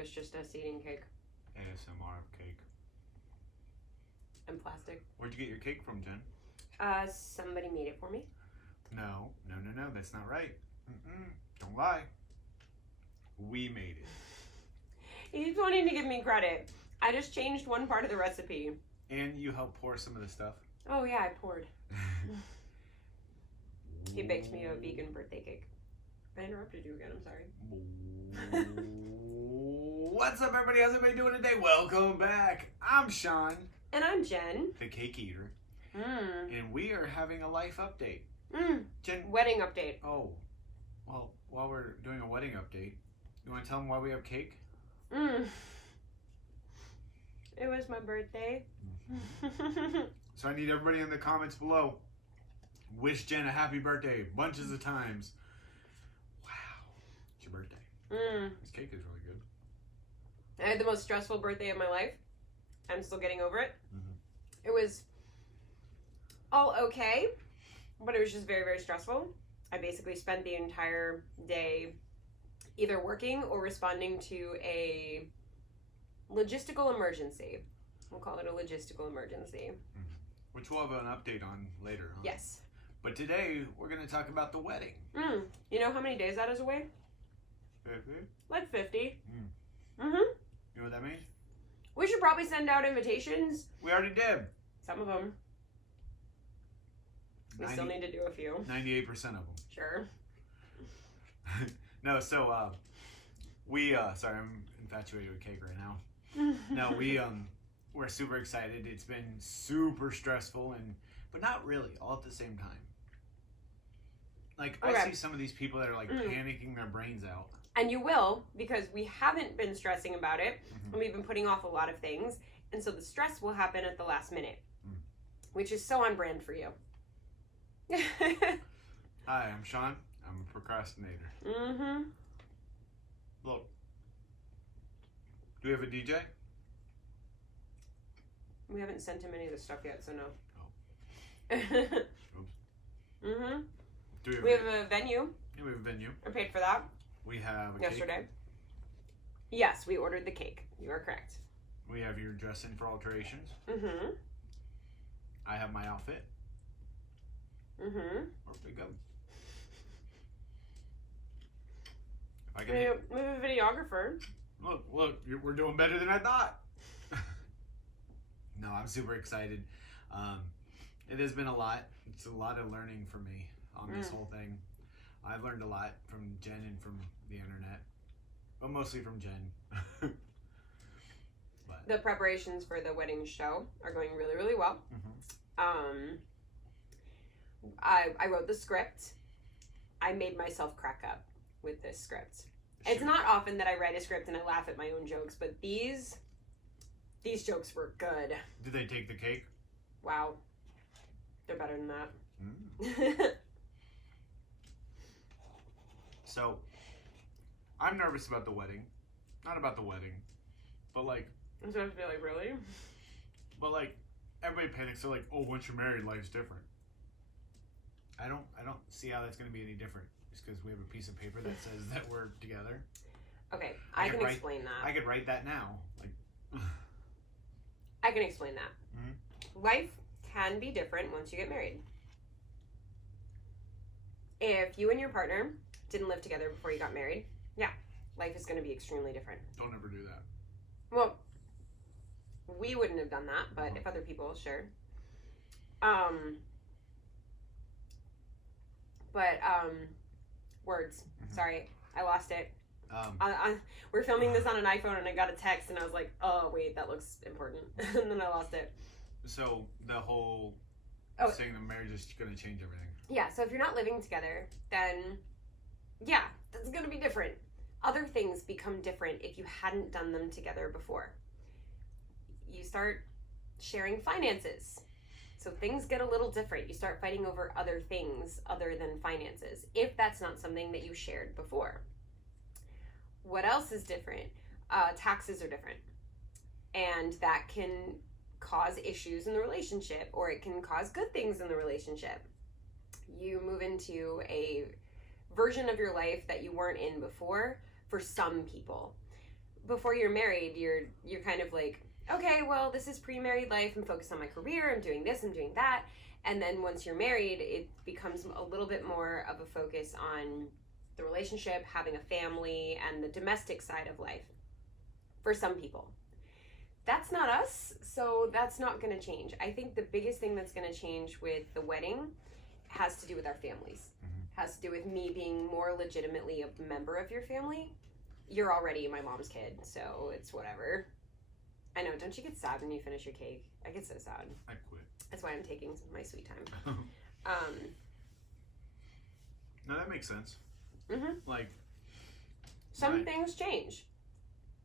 video is just us eating cake. ASMR of cake. And plastic. Where'd you get your cake from, Jen? Somebody made it for me. No, that's not right. Don't lie. We made it. He keeps wanting to give me credit. I just changed one part of the recipe. And you helped pour some of the stuff. Oh yeah, I poured. He baked me a vegan birthday cake. I interrupted you again, I'm sorry. What's up, everybody? How's everybody doing today? Welcome back. I'm Sean. And I'm Jen. The cake eater. And we are having a life update. Jen. Wedding update. Oh. Well, while we're doing a wedding update, you want to tell them why we have cake? It was my birthday. So I need everybody in the comments below. Wish Jen a happy birthday bunches of times. Wow. It's your birthday. This cake is really good. I had the most stressful birthday of my life. I'm still getting over it. It was all okay, but it was just very, very stressful. I basically spent the entire day either working or responding to a logistical emergency. We'll call it a logistical emergency. Which we'll have an update on later. Huh? Yes. But today, we're going to talk about the wedding. You know how many days that is away? 50? Like 50. You know what that means? We should probably send out invitations. We already did. Some of them. We still need to do a few. 98% of them. Sure. No, so, sorry, I'm infatuated with cake right now. No, we're super excited. It's been super stressful, but not really, all at the same time. Like, okay. I see some of these people that are, like, panicking their brains out. And you will, because we haven't been stressing about it, and we've been putting off a lot of things, and so the stress will happen at the last minute, which is so on brand for you. Hi, I'm Sean. I'm a procrastinator. Look. Do we have a DJ? We haven't sent him any of the stuff yet, so no. Oops. We have a venue. Yeah, we have a venue. I paid for that. We have a yesterday. Cake. Yes, we ordered the cake. You are correct. We have your dress in for alterations. I have my outfit. Where we go? We have a videographer. Look, we're doing better than I thought. No, I'm super excited. It has been a lot. It's a lot of learning for me on this whole thing. I've learned a lot from Jen and from the internet, but mostly from Jen. But the preparations for the wedding show are going really, really well. I wrote the script. I made myself crack up with this script. Sure. It's not often that I write a script and I laugh at my own jokes, but these jokes were good. Did they take the cake? Wow. They're better than that. So, I'm nervous about the wedding. Not about the wedding, but like... I'm supposed to be like, really? But like, everybody panics. They're like, oh, once you're married, life's different. I don't see how that's going to be any different. Just because we have a piece of paper that says that we're together. Okay, I can explain that. I could write that now. Like, I can explain that. Life can be different once you get married. If you and your partner didn't live together before you got married, yeah, life is going to be extremely different. Don't ever do that. Well, we wouldn't have done that, but if other people, sure. Words. Sorry, I lost it. We're filming this on an iPhone, and I got a text, and I was like, oh, wait, that looks important. And then I lost it. So the whole saying that marriage is going to change everything. Yeah, so if you're not living together, then, yeah, that's going to be different. Other things become different if you hadn't done them together before. You start sharing finances. So things get a little different. You start fighting over other things other than finances, if that's not something that you shared before. What else is different? Taxes are different. And that can cause issues in the relationship, or it can cause good things in the relationship. You move into a version of your life that you weren't in before for some people. before you're married, you're kind of like, okay, well, this is pre-married life. I'm focused on my career. I'm doing this. I'm doing that. And then once you're married, it becomes a little bit more of a focus on the relationship, having a family, and the domestic side of life for some people. That's not us, so that's not going to change. I think the biggest thing that's going to change with the wedding has to do with our families. Has to do with me being more legitimately a member of your family. You're already my mom's kid, so it's whatever. I know, don't you get sad when you finish your cake? I get so sad. I quit. That's why I'm taking my sweet time. No, that makes sense. Like, some things change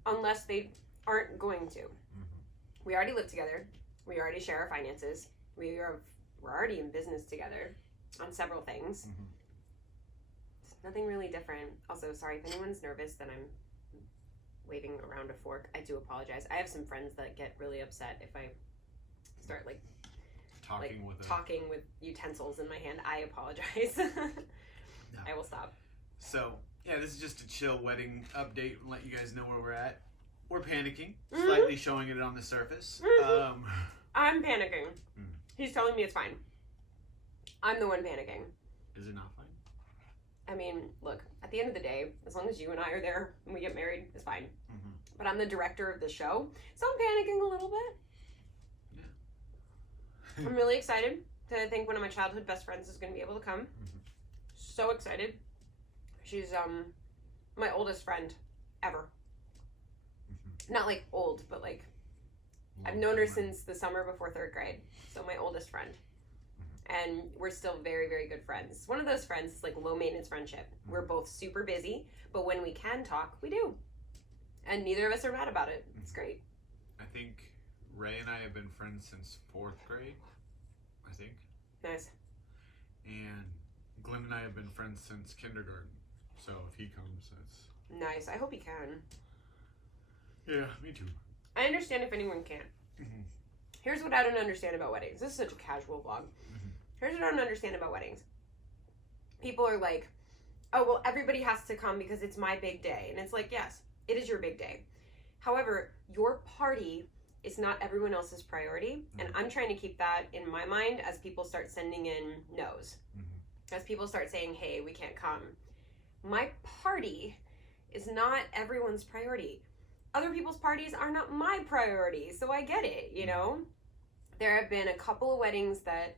unless they aren't going to. We already live together. We already share our finances. We're already in business together on several things. It's nothing really different. Also, sorry if anyone's nervous that I'm waving around a fork. I do apologize. I have some friends that get really upset if I start talking with utensils in my hand. I apologize. No. I will stop. So, yeah, this is just a chill wedding update and let you guys know where we're at. We're panicking, slightly showing it on the surface. I'm panicking. He's telling me it's fine. I'm the one panicking. Is it not fine? I mean, look, at the end of the day, as long as you and I are there and we get married, it's fine. But I'm the director of the show, so I'm panicking a little bit. Yeah. I'm really excited to think one of my childhood best friends is going to be able to come. So excited. She's my oldest friend ever. Not like old, but like I've known her since the summer before 3rd grade. So my oldest friend. And we're still very, very good friends. One of those friends is like low maintenance friendship. We're both super busy, but when we can talk, we do. And neither of us are mad about it. It's great. I think Ray and I have been friends since 4th grade, I think. Nice. And Glenn and I have been friends since kindergarten. So if he comes, that's... Nice. I hope he can. Yeah, me too. I understand if anyone can't. Here's what I don't understand about weddings. This is such a casual vlog. Here's what I don't understand about weddings. People are like, oh, well, everybody has to come because it's my big day. And it's like, yes, it is your big day. However, your party is not everyone else's priority. And I'm trying to keep that in my mind as people start sending in no's. As people start saying, hey, we can't come. My party is not everyone's priority. Other people's parties are not my priority, so I get it, you know? There have been a couple of weddings that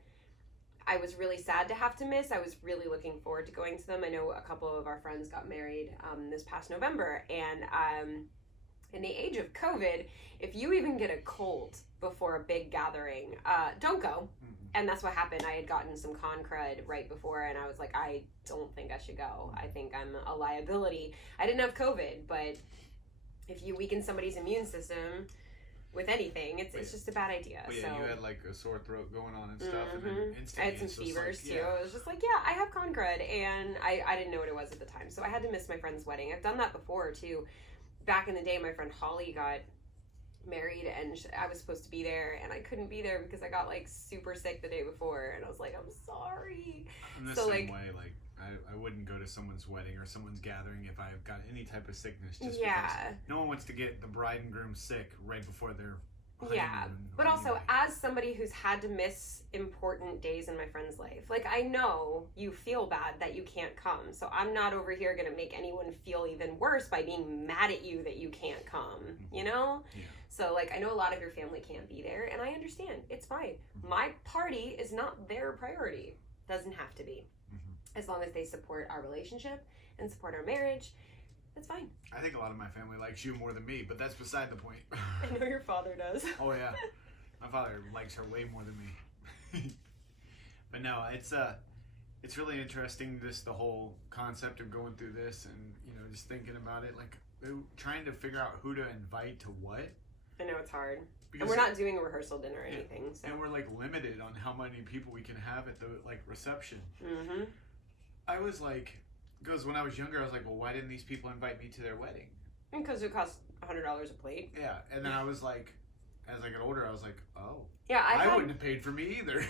I was really sad to have to miss. I was really looking forward to going to them. I know a couple of our friends got married this past November, and in the age of COVID, if you even get a cold before a big gathering, don't go. And that's what happened. I had gotten some con crud right before, and I was like, I don't think I should go. I think I'm a liability. I didn't have COVID, but if you weaken somebody's immune system with anything, it's just a bad idea. But yeah, so, you had like a sore throat going on and stuff, and then instantly I had some fevers too. I was just like, yeah, I have con crud, and I didn't know what it was at the time, so I had to miss my friend's wedding. I've done that before too. Back in the day, my friend Holly got married, and I was supposed to be there, and I couldn't be there because I got like super sick the day before, and I was like, I'm sorry. I'm the same way. Like I wouldn't go to someone's wedding or someone's gathering if I've got any type of sickness. Just because no one wants to get the bride and groom sick right before their honeymoon. But also as somebody who's had to miss important days in my friend's life, like I know you feel bad that you can't come, so I'm not over here gonna make anyone feel even worse by being mad at you that you can't come, you know? Yeah. So like I know a lot of your family can't be there, and I understand. It's fine. My party is not their priority. Doesn't have to be. As long as they support our relationship and support our marriage, that's fine. I think a lot of my family likes you more than me, but that's beside the point. I know your father does. Oh yeah, my father likes her way more than me. But no, it's really interesting, just the whole concept of going through this, and just thinking about it, like trying to figure out who to invite to what. I know it's hard. Because and we're not doing a rehearsal dinner or anything. So. And we're like limited on how many people we can have at the like reception. I was like, because when I was younger, I was like, well, why didn't these people invite me to their wedding? Because it costs $100 a plate. Yeah, and then I was like, as I got older, I was like, oh, yeah, I wouldn't have paid for me either.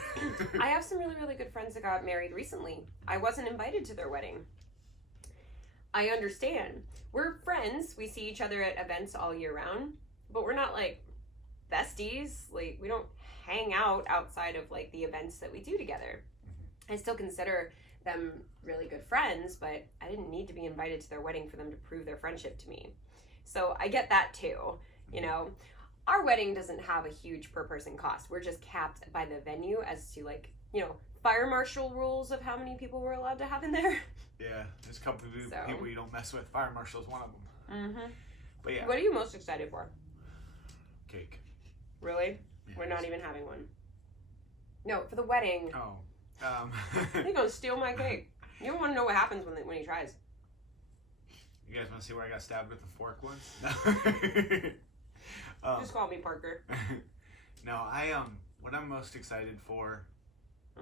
I have some really, really good friends that got married recently. I wasn't invited to their wedding. I understand. We're friends. We see each other at events all year round, but we're not like besties. Like, we don't hang out outside of like the events that we do together. I still consider them really good friends, but I didn't need to be invited to their wedding for them to prove their friendship to me. So I get that too. You know, our wedding doesn't have a huge per person cost. We're just capped by the venue as to like, you know, fire marshal rules of how many people we're allowed to have in there. Yeah, there's a couple of people you don't mess with. Fire marshal is one of them. Mm-hmm. But yeah. What are you most excited for? Cake. Really? Yeah, we're not even having one. No, for the wedding. Oh. He's gonna steal my cake. You don't want to know what happens when he tries. You guys want to see where I got stabbed with a fork once? No. Just call me Parker. No, what I'm most excited for, I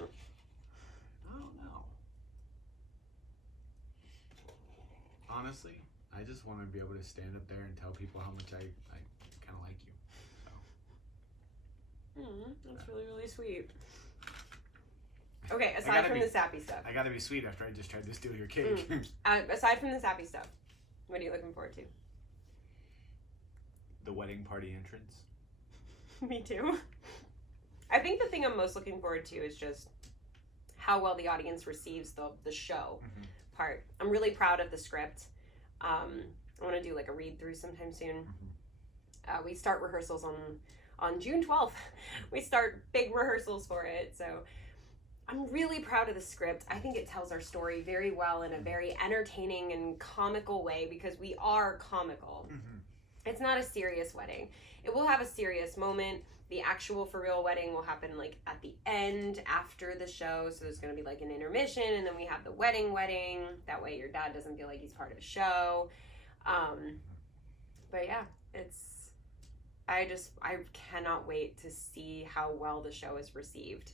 don't know. Honestly, I just want to be able to stand up there and tell people how much I kind of like you. So. That's really, really sweet. Okay, aside from the sappy stuff. I gotta be sweet after I just tried to steal your cake. Aside from the sappy stuff, what are you looking forward to? The wedding party entrance. Me too. I think the thing I'm most looking forward to is just how well the audience receives the show part. I'm really proud of the script. I want to do like a read through sometime soon. We start rehearsals on June 12th. We start big rehearsals for it, so I'm really proud of the script. I think it tells our story very well in a very entertaining and comical way because we are comical. It's not a serious wedding. It will have a serious moment. The actual for real wedding will happen like at the end after the show. So there's going to be like an intermission and then we have the wedding. That way your dad doesn't feel like he's part of a show. But yeah, I cannot wait to see how well the show is received.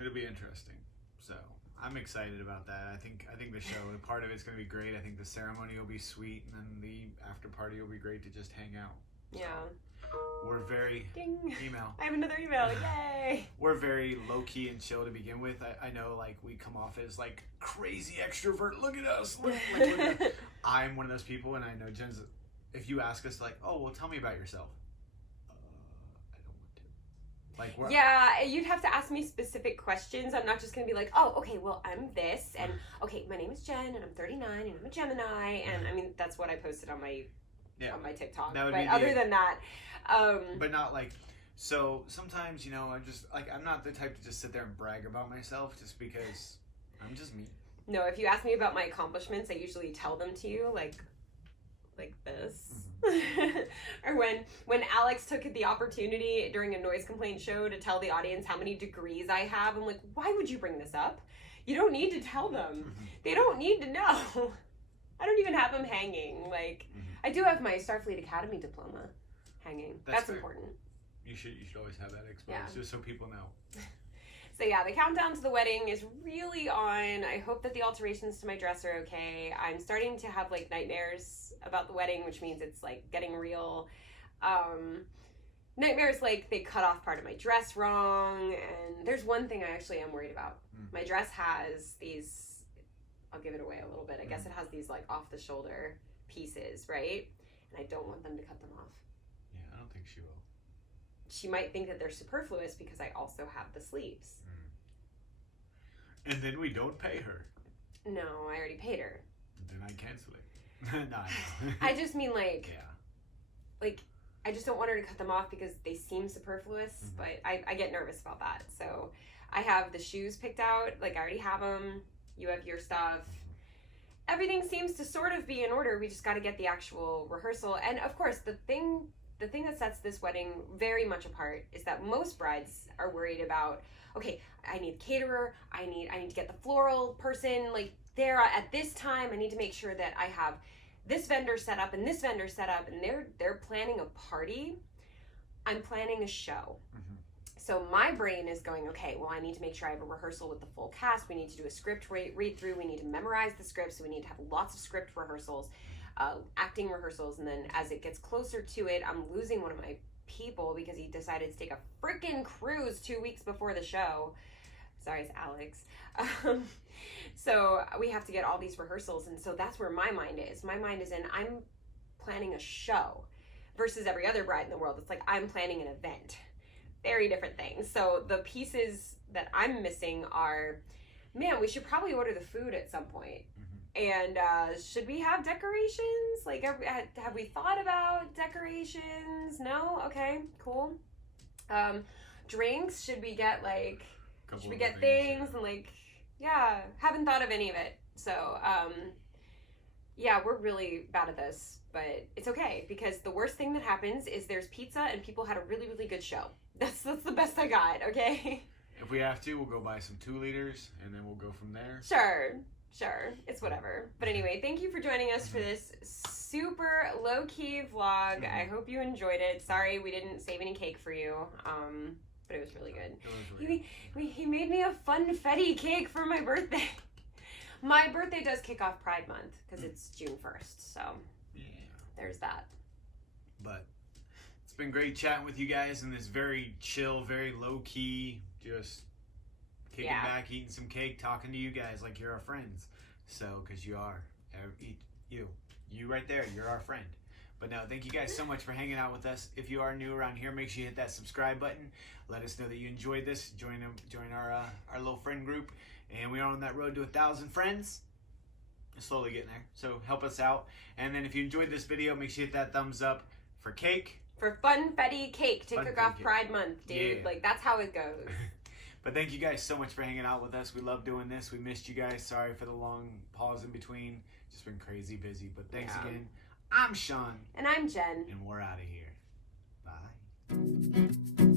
It'll be interesting. So I'm excited about that. I think the show, part of it's going to be great. I think the ceremony will be sweet, and then the after party will be great to just hang out. Yeah. We're very... Ding. Email. I have another email. Yay. We're very low-key and chill to begin with. I know, like, we come off as, like, crazy extrovert. Look at us. Look at us. I'm one of those people, and I know Jen's... If you ask us, like, oh, well, tell me about yourself. Like, yeah, you'd have to ask me specific questions. I'm not just going to be like, oh, okay, well, I'm this, and okay, my name is Jen, and I'm 39, and I'm a Gemini, and I mean, that's what I posted on my TikTok. But other than that... but not like... So, sometimes, you know, I'm not the type to just sit there and brag about myself just because I'm just me. No, if you ask me about my accomplishments, I usually tell them to you, like this. Or when Alex took the opportunity during a noise complaint show to tell the audience how many degrees I have, I'm like, why would you bring this up? You don't need to tell them. They don't need to know. I don't even have them hanging. Like, I do have my Starfleet Academy diploma hanging. That's important. You should always have that exposed, just so people know. So yeah, the countdown to the wedding is really on. I hope that the alterations to my dress are okay. I'm starting to have like nightmares about the wedding, which means it's like getting real. Nightmares like they cut off part of my dress wrong, and there's one thing I actually am worried about. My dress has these, I'll give it away a little bit. I guess it has these like off the shoulder pieces, right? And I don't want them to cut them off. Yeah, I don't think she will. She might think that they're superfluous because I also have the sleeves. And then we don't pay her. No, I already paid her. Then I cancel it. No, I just mean like... Yeah. Like, I just don't want her to cut them off because they seem superfluous, but I get nervous about that. So I have the shoes picked out. Like, I already have them. You have your stuff. Everything seems to sort of be in order. We just got to get the actual rehearsal. And, of course, the thing that sets this wedding very much apart is that most brides are worried about, okay, I need a caterer, I need to get the floral person like there at this time. I need to make sure that I have this vendor set up and this vendor set up, and they're planning a party. I'm planning a show. So my brain is going, okay, well, I need to make sure I have a rehearsal with the full cast. We need to do a script read through. We need to memorize the script, so we need to have lots of script rehearsals, acting rehearsals, and then as it gets closer to it, I'm losing one of my people because he decided to take a freaking cruise 2 weeks before the show. Sorry, it's Alex. So we have to get all these rehearsals, and so that's where my mind is. My mind is in, I'm planning a show versus every other bride in the world. It's like I'm planning an event. Very different things. So the pieces that I'm missing are, man, we should probably order the food at some point. And should we have decorations? Like, have we thought about decorations? No? Okay, cool. Drinks, should we get like, should we get things and like, yeah, haven't thought of any of it. So, yeah, we're really bad at this, but it's okay because the worst thing that happens is there's pizza and people had a really, really good show. That's the best I got, okay? If we have to, we'll go buy some 2 liters and then we'll go from there. Sure, it's whatever. But anyway, thank you for joining us for this super low-key vlog. I hope you enjoyed it. Sorry we didn't save any cake for you, but it was really good. He made me a funfetti cake for my birthday. My birthday does kick off Pride Month because it's June 1st, so yeah, there's that. But it's been great chatting with you guys in this very chill, very low-key, just kicking back, eating some cake, talking to you guys like you're our friends. So, because you are. You right there, you're our friend. But no, thank you guys so much for hanging out with us. If you are new around here, make sure you hit that subscribe button. Let us know that you enjoyed this. Join our little friend group. And we are on that road to 1,000 friends. We're slowly getting there. So help us out. And then if you enjoyed this video, make sure you hit that thumbs up for cake. For funfetti cake to kick off Pride Month, dude. Yeah. Like, that's how it goes. But thank you guys so much for hanging out with us. We love doing this. We missed you guys. Sorry for the long pause in between. Just been crazy busy. But thanks again. I'm Sean. And I'm Jen. And we're out of here. Bye.